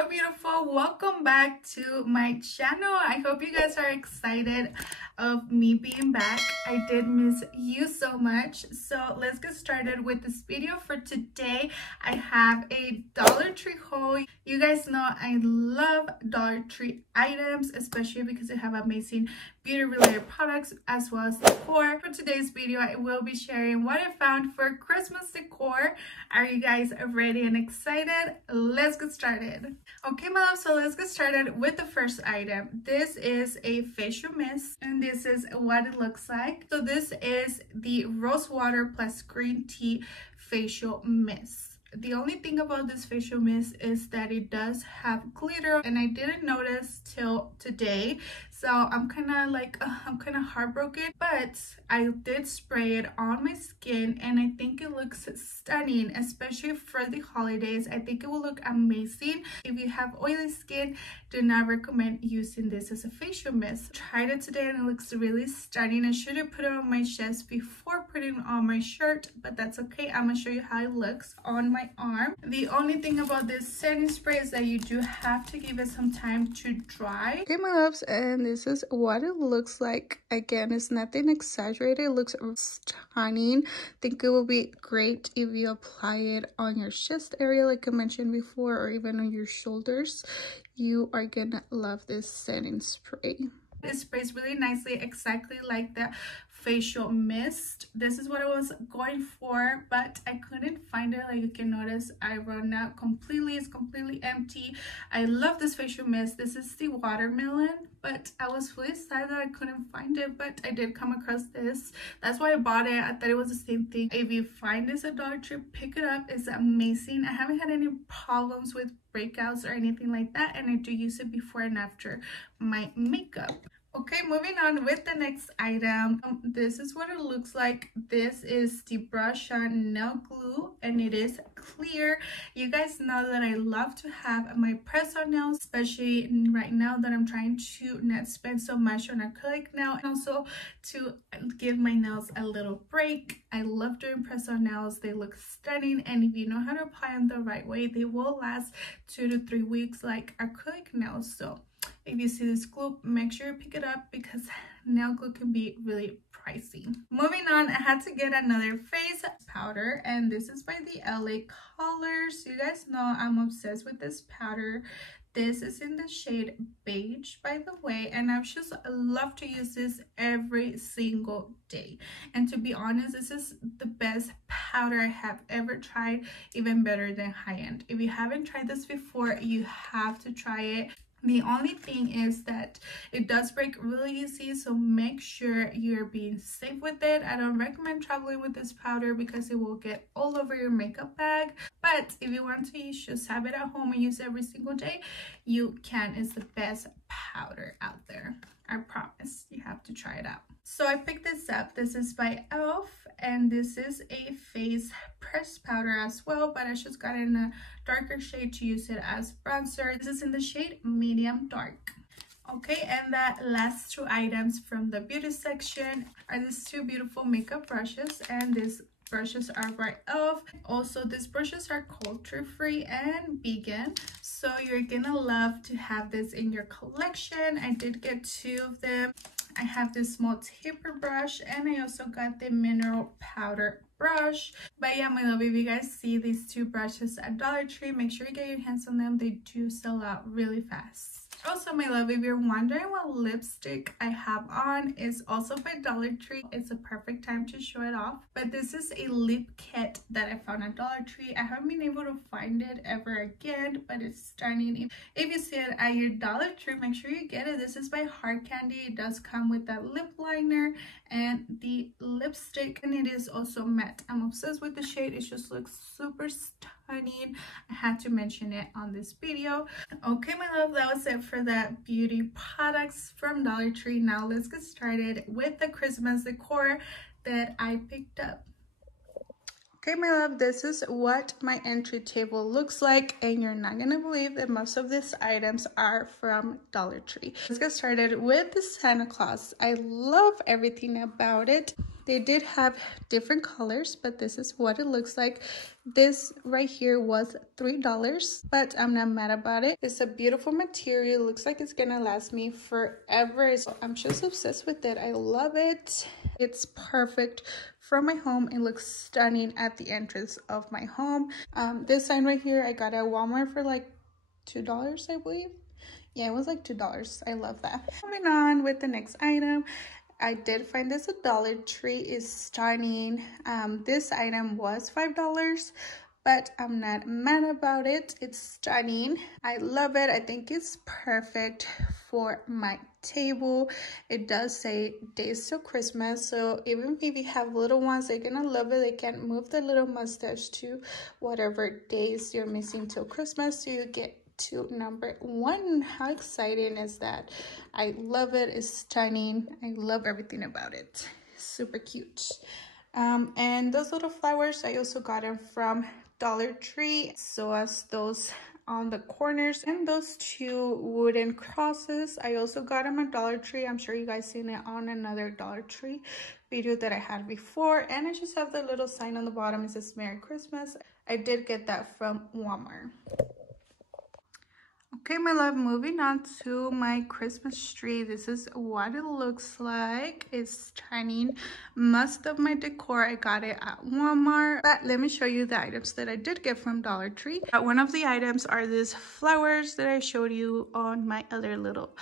Hello beautiful, welcome back to my channel. I hope you guys are excited of me being back. I did miss you so much, so let's get started with this video. For today I have a Dollar Tree haul. You guys know I love Dollar Tree items, especially because they have amazing beauty related products as well as decor. For today's video I will be sharing what I found for Christmas decor. Are you guys ready and excited? Let's get started. Okay my love, so let's get started with the first item. This is a facial mist and this is what it looks like. So this is the rose water plus green tea facial mist. The only thing about this facial mist is that it does have glitter, and I didn't notice till today, so I'm kind of heartbroken. But I did spray it on my skin and I think it looks stunning, especially for the holidays. I think it will look amazing. If you have oily skin, do not recommend using this as a facial mist. Tried it today and it looks really stunning. I should have put it on my chest before putting it on my shirt, but that's okay. I'm gonna show you how it looks on my arm. The only thing about this setting spray is that you do have to give it some time to dry. Okay my loves, and this is what it looks like. Again, it's nothing exaggerated. It looks stunning. I think it will be great if you apply it on your chest area like I mentioned before, or even on your shoulders. You are gonna love this setting spray. It sprays really nicely, exactly like the facial mist. This is what I was going for, but I couldn't find it. Like you can notice, I run out completely. It's completely empty. I love this facial mist. This is the watermelon, but I was really sad that I couldn't find it, but I did come across this. That's why I bought it. I thought it was the same thing. If you find this at Dollar Tree, pick it up. It's amazing. I haven't had any problems with breakouts or anything like that, and I do use it before and after my makeup. Okay, moving on with the next item. This is what it looks like. This is the brush on nail glue and it is clear. You guys know that I love to have my press-on nails, especially right now that I'm trying to not spend so much on acrylic nail, and also to give my nails a little break. I love doing press-on nails. They look stunning, and if you know how to apply them the right way, they will last 2 to 3 weeks like acrylic nails. So if you see this glue, make sure you pick it up because nail glue can be really pricey. Moving on, I had to get another face powder, and this is by the LA Colors. You guys know I'm obsessed with this powder. This is in the shade beige, by the way, and I just love to use this every single day. And to be honest, this is the best powder I have ever tried, even better than high-end. If you haven't tried this before, you have to try it. The only thing is that it does break really easy, so make sure you're being safe with it. I don't recommend traveling with this powder because it will get all over your makeup bag. But if you want to just have it at home and use it every single day, you can. It's the best powder out there. I promise. You have to try it out. So I picked this up. This is by e.l.f. and this is a face press powder as well, but I just got in a darker shade to use it as bronzer. This is in the shade medium dark. Okay, and the last two items from the beauty section are these two beautiful makeup brushes, and these brushes are by e.l.f. Also, these brushes are culture free and vegan, so you're gonna love to have this in your collection. I did get 2 of them. I have this small taper brush, and I also got the mineral powder brush. But yeah my love, if you guys see these 2 brushes at Dollar Tree, make sure you get your hands on them. They do sell out really fast. Also my love, if you're wondering what lipstick I have on, is also by Dollar Tree. It's a perfect time to show it off, but this is a lip kit that I found at Dollar Tree. I haven't been able to find it ever again, but it's stunning. If you see it at your Dollar Tree, make sure you get it. This is by Hard Candy. It does come with that lip liner and the lipstick, and it is also matte. I'm obsessed with the shade. It just looks super stunning. I had to mention it on this video. Okay my love, that was it for the beauty products from Dollar Tree. Now let's get started with the Christmas decor that I picked up. Okay my love, this is what my entry table looks like, and you're not gonna believe that most of these items are from Dollar Tree. Let's get started with the Santa Claus. I love everything about it. They did have different colors, but this is what it looks like. This right here was $3, but I'm not mad about it. It's a beautiful material. It looks like it's gonna last me forever. So I'm just obsessed with it. I love it. It's perfect for my home. It looks stunning at the entrance of my home. This sign right here, I got at Walmart for like $2, I believe. Yeah, it was like $2. I love that. Moving on with the next item. I did find this at Dollar Tree. Is stunning. This item was $5, but I'm not mad about it. It's stunning. I love it. I think it's perfect for my table. It does say days till Christmas, so even if you have little ones, they're gonna love it. They can move the little mustache to whatever days you're missing till Christmas, so you get to number 1. How exciting is that? I love it. It's stunning. I love everything about it. Super cute. And those little flowers, I also got them from Dollar Tree, so as those on the corners, and those 2 wooden crosses, I also got them at Dollar Tree. I'm sure you guys seen it on another Dollar Tree video that I had before. And I just have the little sign on the bottom. It says Merry Christmas. I did get that from Walmart. Okay, my love, moving on to my Christmas tree. This is what it looks like. It's stunning. Most of my decor, I got it at Walmart. But let me show you the items that I did get from Dollar Tree. One of the items are these flowers that I showed you on my other little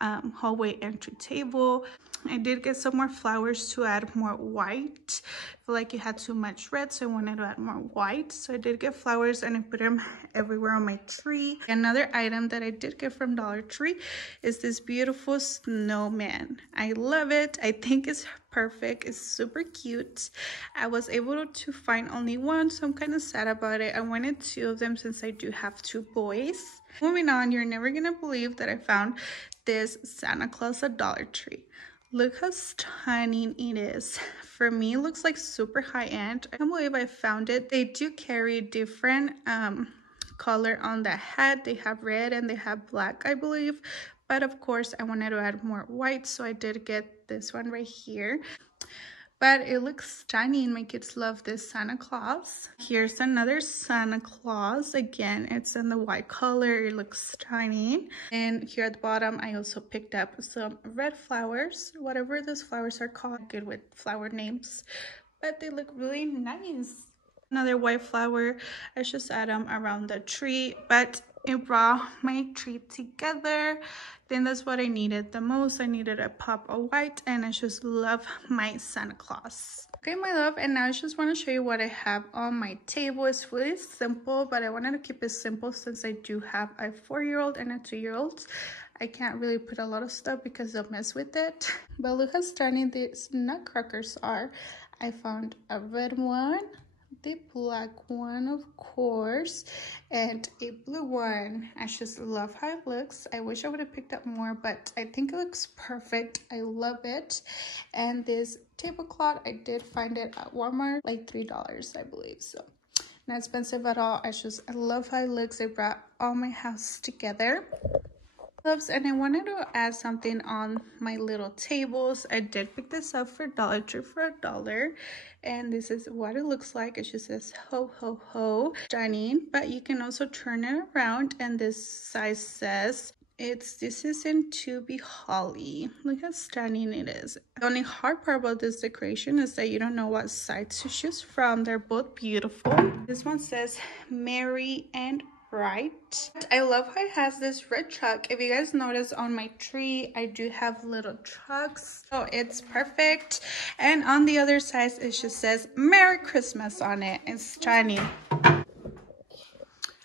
hallway entry table. I did get some more flowers to add more white. I feel like it had too much red, so I wanted to add more white. So I did get flowers and I put them everywhere on my tree. Another item that I did get from Dollar Tree is this beautiful snowman. I love it. I think it's perfect. It's super cute. I was able to find only one, so I'm kind of sad about it. I wanted 2 of them since I do have 2 boys. Moving on, you're never gonna believe that I found this Santa Claus at Dollar Tree. Look how stunning it is. For me, it looks like super high-end. I can't believe I found it. They do carry different color on the hat. They have red and they have black, I believe. But of course, I wanted to add more white, so I did get this one right here. But it looks stunning. My kids love this Santa Claus. Here's another Santa Claus. Again, it's in the white color. It looks stunning. And here at the bottom, I also picked up some red flowers. Whatever those flowers are called. Good with flower names. But they look really nice. Another white flower. I just add them around the tree. But it brought my tree together. Then that's what I needed the most. I needed a pop of white, and I just love my Santa Claus. Okay, my love, and now I just want to show you what I have on my table. It's really simple, but I wanted to keep it simple since I do have a 4-year-old and a 2-year-old. I can't really put a lot of stuff because they'll mess with it. But look how stunning these nutcrackers are. I found a red one, the black one, of course, and a blue one. I just love how it looks. I wish I would have picked up more, but I think it looks perfect. I love it. And this tablecloth, I did find it at Walmart, like $3, I believe. So not expensive at all. I love how it looks. I brought all my house together. And I wanted to add something on my little tables. I did pick this up for Dollar Tree for $1, and this is what it looks like. It just says ho ho ho, stunning. But you can also turn it around, and this size says this is in to be holly. Look how stunning it is. The only hard part about this decoration is that you don't know what side to choose from. They're both beautiful. This one says merry and bright. I love how it has this red truck. If you guys notice on my tree, I do have little trucks, so it's perfect. And on the other side, it just says Merry Christmas on it. It's stunning.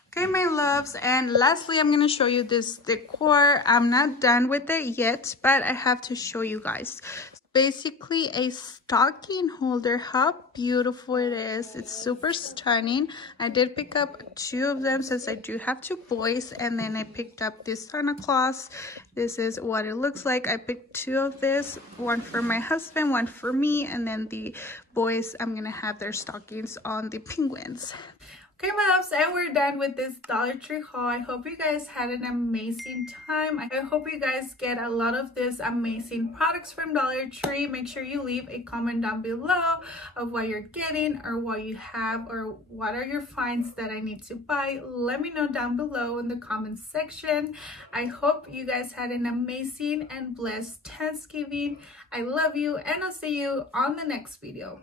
Okay, my loves, and lastly, I'm gonna show you this decor. I'm not done with it yet, but I have to show you guys. Basically a stocking holder. How beautiful it is. It's super stunning. I did pick up 2 of them since I do have 2 boys, and then I picked up this Santa Claus. This is what it looks like. I picked 2 of this, one for my husband, one for me, and then the boys, I'm gonna have their stockings on the penguins. Okay, my loves, and we're done with this Dollar Tree haul. I hope you guys had an amazing time. I hope you guys get a lot of these amazing products from Dollar Tree. Make sure you leave a comment down below of what you're getting or what you have or what are your finds that I need to buy. Let me know down below in the comment section. I hope you guys had an amazing and blessed Thanksgiving. I love you, and I'll see you on the next video.